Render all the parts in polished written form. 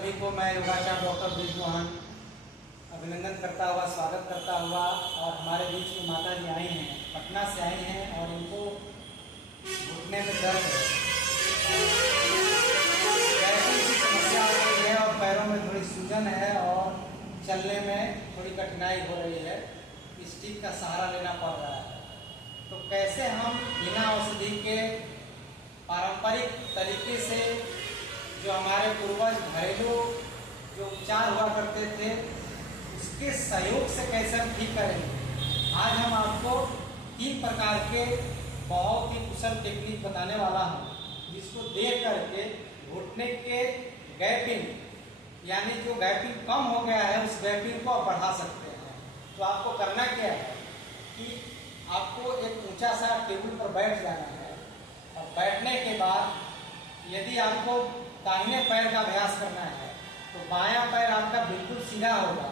सभी को मैं योगाचार्य डॉक्टर ब्रिज मोहन अभिनंदन करता हुआ, स्वागत करता हुआ। और हमारे बीच में माता जी आई हैं, पटना से आई हैं और इनको घुटने में दर्द है, गैसिंग की समस्या हो रही है और पैरों में थोड़ी सूजन है और चलने में थोड़ी कठिनाई हो रही है। स्टिक का सहारा लेना पड़ रहा है। तो कैसे हम बिना औषधि के पारंपरिक तरीके से जो हमारे पूर्वज घरेलू जो उपचार हुआ करते थे उसके सहयोग से कैसे हम ठीक करेंगे। आज हम आपको 3 प्रकार के बहुत ही कुशल टेक्निक बताने वाला हूँ, जिसको देख करके घुटने के गैपिंग यानी जो गैपिंग कम हो गया है उस गैपिंग को आप बढ़ा सकते हैं। तो आपको करना क्या है कि आपको एक ऊंचा सा टेबल पर बैठ जाना है और बैठने के बाद यदि आपको दाहिने पैर का अभ्यास करना है तो बायां पैर आपका बिल्कुल सीधा होगा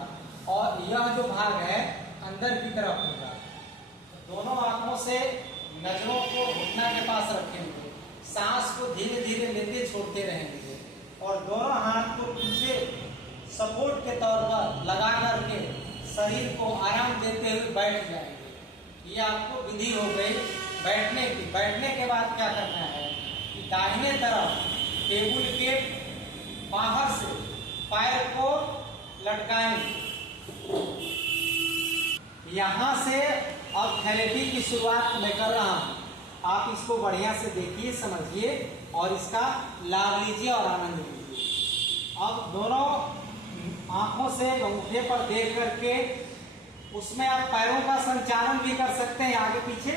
और यह जो भाग है अंदर की तरफ होगा। तो दोनों आंखों से नजरों को घुटना के पास रखेंगे, सांस को धीरे धीरे लेते छोड़ते रहेंगे और दोनों हाथ को पीछे सपोर्ट के तौर पर लगा करके शरीर को आराम देते हुए बैठ जाएंगे। ये आपको विधि हो गई बैठने की। बैठने के बाद क्या करना है कि दाहिने तरफ टेबल के बाहर से पैर को लटकाएंगे। यहां से अब थेरेपी की शुरुआत मैं कर रहा हूं। आप इसको बढ़िया से देखिए, समझिए और इसका लाभ लीजिए और आनंद लीजिए। अब दोनों आंखों से अंगूठे पर देख करके उसमें आप पैरों का संचालन भी कर सकते हैं आगे पीछे।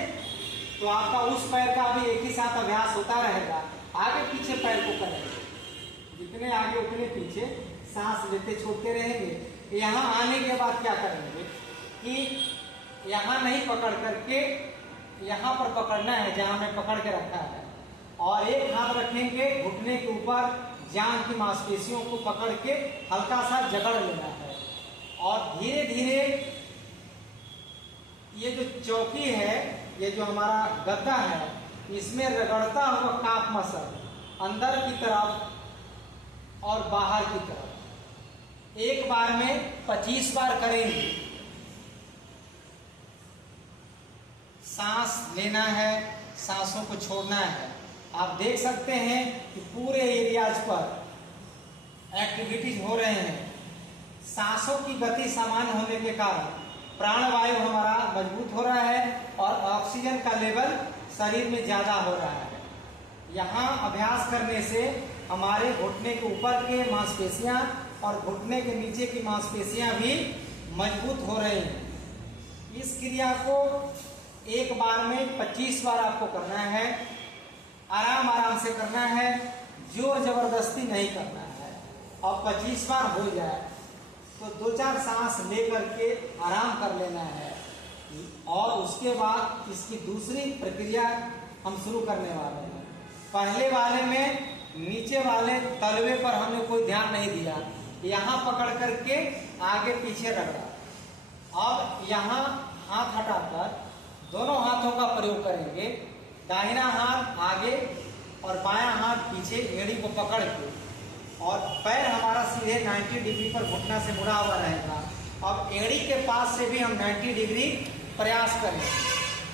तो आपका उस पैर का भी एक ही साथ अभ्यास होता रहेगा। आगे पीछे पैर को करेंगे, जितने आगे उतने पीछे, सांस लेते छोड़ते रहेंगे। यहाँ आने के बाद क्या करेंगे कि यहाँ नहीं पकड़ करके यहाँ पर पकड़ना है जहाँ मैं पकड़ के रखा है और एक हाथ रखेंगे घुटने के ऊपर, जांघ की मांसपेशियों को पकड़ के हल्का सा जकड़ लेना है और धीरे धीरे ये जो चौकी है, ये जो हमारा गद्दा है, इसमें रगड़ता हुआ काफ मसल अंदर की तरफ और बाहर की तरफ एक बार में 25 बार करेंगे। सांस लेना है, सांसों को छोड़ना है। आप देख सकते हैं कि पूरे एरियाज पर एक्टिविटीज हो रहे हैं। सांसों की गति समान होने के कारण प्राणवायु हमारा मजबूत हो रहा है और ऑक्सीजन का लेवल शरीर में ज्यादा हो रहा है। यहाँ अभ्यास करने से हमारे घुटने के ऊपर के मांसपेशियां और घुटने के नीचे की मांसपेशियां भी मजबूत हो रही हैं। इस क्रिया को एक बार में 25 बार आपको करना है। आराम आराम से करना है, जोर जबरदस्ती नहीं करना है। और 25 बार हो जाए तो 2-4 सांस लेकर के आराम कर लेना है और उसके बाद इसकी दूसरी प्रक्रिया हम शुरू करने वाले हैं। पहले वाले में नीचे वाले तलवे पर हमने कोई ध्यान नहीं दिया, यहाँ पकड़ करके आगे पीछे रगड़ा। अब यहाँ हाथ हटाकर दोनों हाथों का प्रयोग करेंगे। दाहिना हाथ आगे और बायां हाथ पीछे एड़ी को पकड़ के और पैर हमारा सीधे 90 डिग्री पर घुटना से मुड़ा हुआ रहेगा। अब एड़ी के पास से भी हम 90 डिग्री प्रयास करें।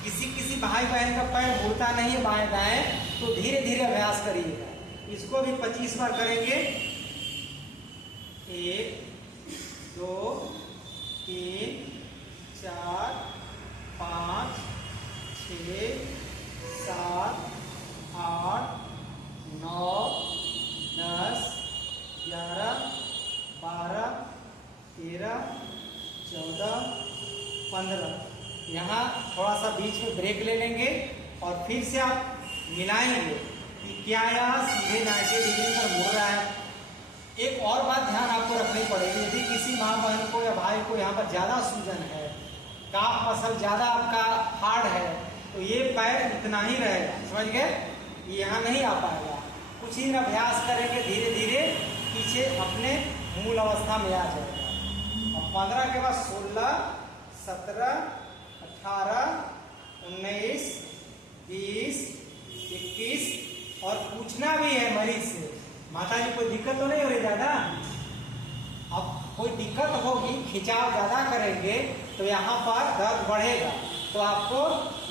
किसी भाई बहन का पैर मुड़ता नहीं है बाएं दाएं, तो धीरे धीरे अभ्यास करिएगा। इसको भी 25 बार करेंगे। 1 2 3 4 5 6 7 8 9 10 11 12 13 14 15। यहाँ थोड़ा सा बीच में ब्रेक ले लेंगे और फिर से आप मिलाएंगे कि क्या यहाँ सीधे 90 डिग्री पर मुड़ रहा है। एक और बात ध्यान आपको रखनी पड़ेगी, यदि किसी माँ बहन को या भाई को यहाँ पर ज़्यादा सूजन है, काफ मसल ज़्यादा आपका हार्ड है, तो ये पैर इतना ही रहेगा, समझ गए? ये यहाँ नहीं आ पाएगा। कुछ ही अभ्यास करेंगे, धीरे धीरे पीछे अपने मूल अवस्था में आ जाएगा। और 15 के बाद 16 17 18 19 20 21 और पूछना भी है मरीज से, माता जी कोई दिक्कत तो नहीं हो रही दादा? कोई दिक्कत होगी, खिंचाव ज़्यादा करेंगे तो यहाँ पर दर्द बढ़ेगा। तो आपको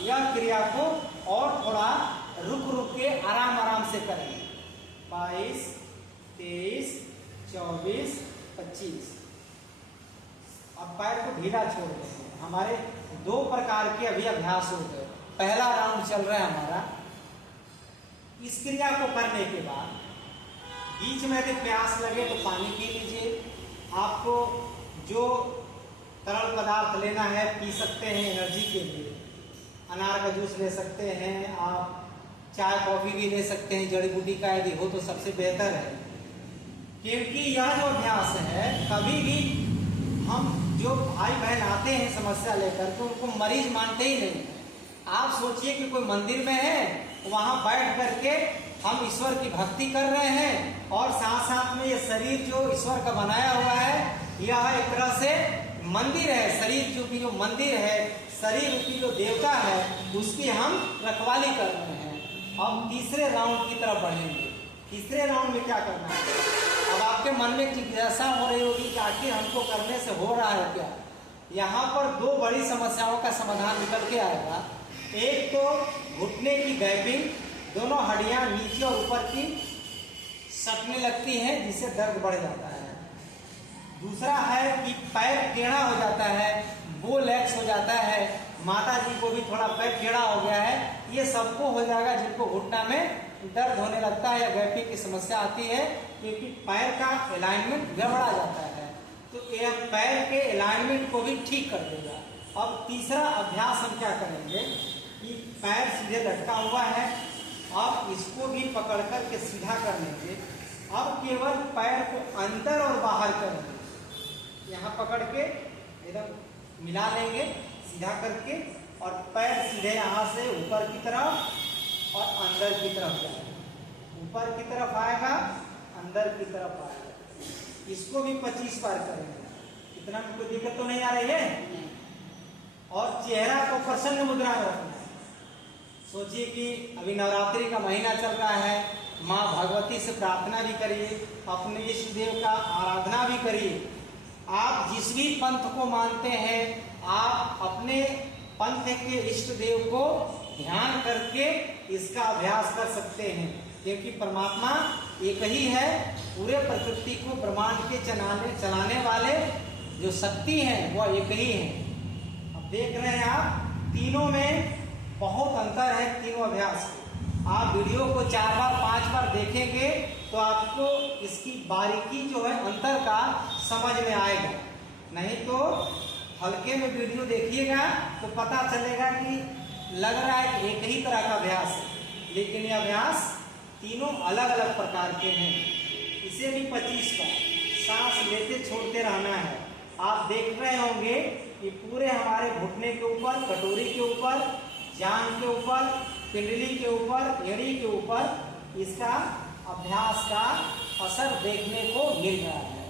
यह क्रिया को और थोड़ा रुक रुक के आराम आराम से करेंगे। 22, 23, 24, 25। अब पैर को ढीला छोड़ देंगे। हमारे 2 प्रकार के अभी अभ्यास हो गए। पहला राउंड चल रहा है हमारा। इस क्रिया को करने के बाद बीच में यदि प्यास लगे तो पानी पी लीजिए। आपको जो तरल पदार्थ लेना है पी सकते हैं एनर्जी के लिए। अनार का जूस ले सकते हैं, आप चाय कॉफी भी ले सकते हैं, जड़ी बूटी का यदि हो तो सबसे बेहतर है। क्योंकि यह जो अभ्यास है, कभी भी हम जो भाई बहन आते हैं समस्या लेकर तो उनको मरीज मानते ही नहीं। आप सोचिए कि कोई मंदिर में है, वहां बैठ करके हम ईश्वर की भक्ति कर रहे हैं और साथ साथ में ये शरीर जो ईश्वर का बनाया हुआ है, यह एक तरह से मंदिर है। शरीर जो मंदिर है, शरीर रूपी जो देवता है, उसकी हम रखवाली कर रहे हैं। अब तीसरे राउंड की तरफ बढ़ेंगे। तीसरे राउंड में क्या करना है? अब आपके मन में जिज्ञासा हो रही होगी कि आखिर हमको करने से हो रहा है क्या। यहाँ पर 2 बड़ी समस्याओं का समाधान निकल के आएगा। एक तो घुटने की गैपिंग, दोनों हड्डियां नीचे और ऊपर की सटने लगती हैं जिससे दर्द बढ़ जाता है। दूसरा है कि पैर टेढ़ा हो जाता है, बो लेग्स हो जाता है। माता जी को भी थोड़ा पैर टेढ़ा हो गया है। ये सबको हो जाएगा जिनको घुटना में दर्द होने लगता है या गैपिंग की समस्या आती है, क्योंकि पैर का अलाइनमेंट गड़बड़ा जाता है। तो यह पैर के अलाइनमेंट को भी ठीक कर देगा। अब तीसरा अभ्यास हम क्या करेंगे कि पैर सीधे लटका हुआ है, आप इसको भी पकड़ कर के सीधा कर लेंगे। अब केवल पैर को अंदर और बाहर करेंगे। यहाँ पकड़ के एकदम मिला लेंगे सीधा करके, और पैर सीधे यहाँ से ऊपर की तरफ और अंदर की तरफ जाएगा। ऊपर की तरफ आएगा, अंदर की तरफ आएगा। इसको भी 25 बार करेंगे। इतना में कोई दिक्कत तो नहीं आ रही है। और चेहरा को प्रसन्न मुद्रा में रखना है। सोचिए कि अभी नवरात्रि का महीना चल रहा है, माँ भगवती से प्रार्थना भी करिए, अपने इष्ट देव का आराधना भी करिए। आप जिस भी पंथ को मानते हैं, आप अपने पंथ के इष्ट देव को ध्यान करके इसका अभ्यास कर सकते हैं। क्योंकि परमात्मा एक ही है, पूरे प्रकृति को ब्रह्मांड के चलाने वाले जो शक्ति हैं वह एक ही है। अब देख रहे हैं आप, तीनों में बहुत अंतर है। तीनों अभ्यास में आप वीडियो को 4 बार 5 बार देखेंगे तो आपको इसकी बारीकी जो है अंतर का समझ में आएगा। नहीं तो हल्के में वीडियो देखिएगा तो पता चलेगा कि लग रहा है कि एक ही तरह का अभ्यास है, लेकिन ये अभ्यास तीनों अलग अलग प्रकार के हैं। इसे भी 25 बार सांस लेते छोड़ते रहना है। आप देख रहे होंगे कि पूरे हमारे घुटने के ऊपर, कटोरी के ऊपर, जांघ के ऊपर, पिंडली के ऊपर, एड़ी के ऊपर इसका अभ्यास का असर देखने को मिल रहा है।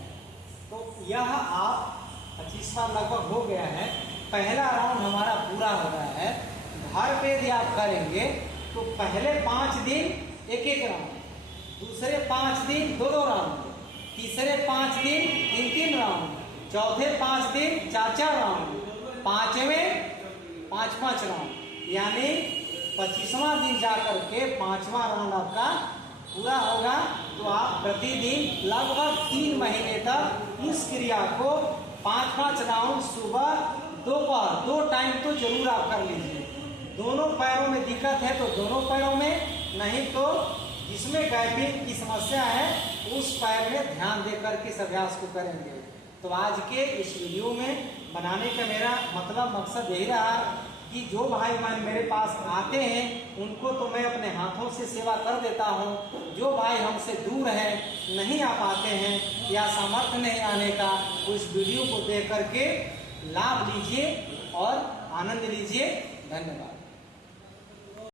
तो यह आप 25 बार लगभग हो गया है। पहला राउंड हमारा पूरा हो रहा है। घर पे यदि आप करेंगे तो पहले 5 दिन एक एक राउंड, दूसरे 5 दिन 2-2 राउंड, तीसरे 5 दिन 3-3 राउंड, चौथे 5 दिन 4-4 राउंड, पांचवें 5-5 राउंड। यानी 25वां दिन जाकर के 5वां राउंड आपका पूरा होगा। तो आप प्रतिदिन लगभग 3 महीने तक इस क्रिया को 5-5 राउंड सुबह दोपहर 2 टाइम तो जरूर आप कर लीजिए। दोनों पैरों में दिक्कत है तो दोनों पैरों में, नहीं तो जिसमें गैपिंग की समस्या है उस पैर में ध्यान देकर के इस अभ्यास को करेंगे। तो आज के इस वीडियो में बनाने का मेरा मकसद यही रहा कि जो भाई बहन मेरे पास आते हैं उनको तो मैं अपने हाथों से सेवा कर देता हूं। जो भाई हमसे दूर हैं, नहीं आ पाते हैं या सामर्थ्य नहीं आने का, वो इस वीडियो को देख करके लाभ लीजिए और आनंद लीजिए। धन्यवाद।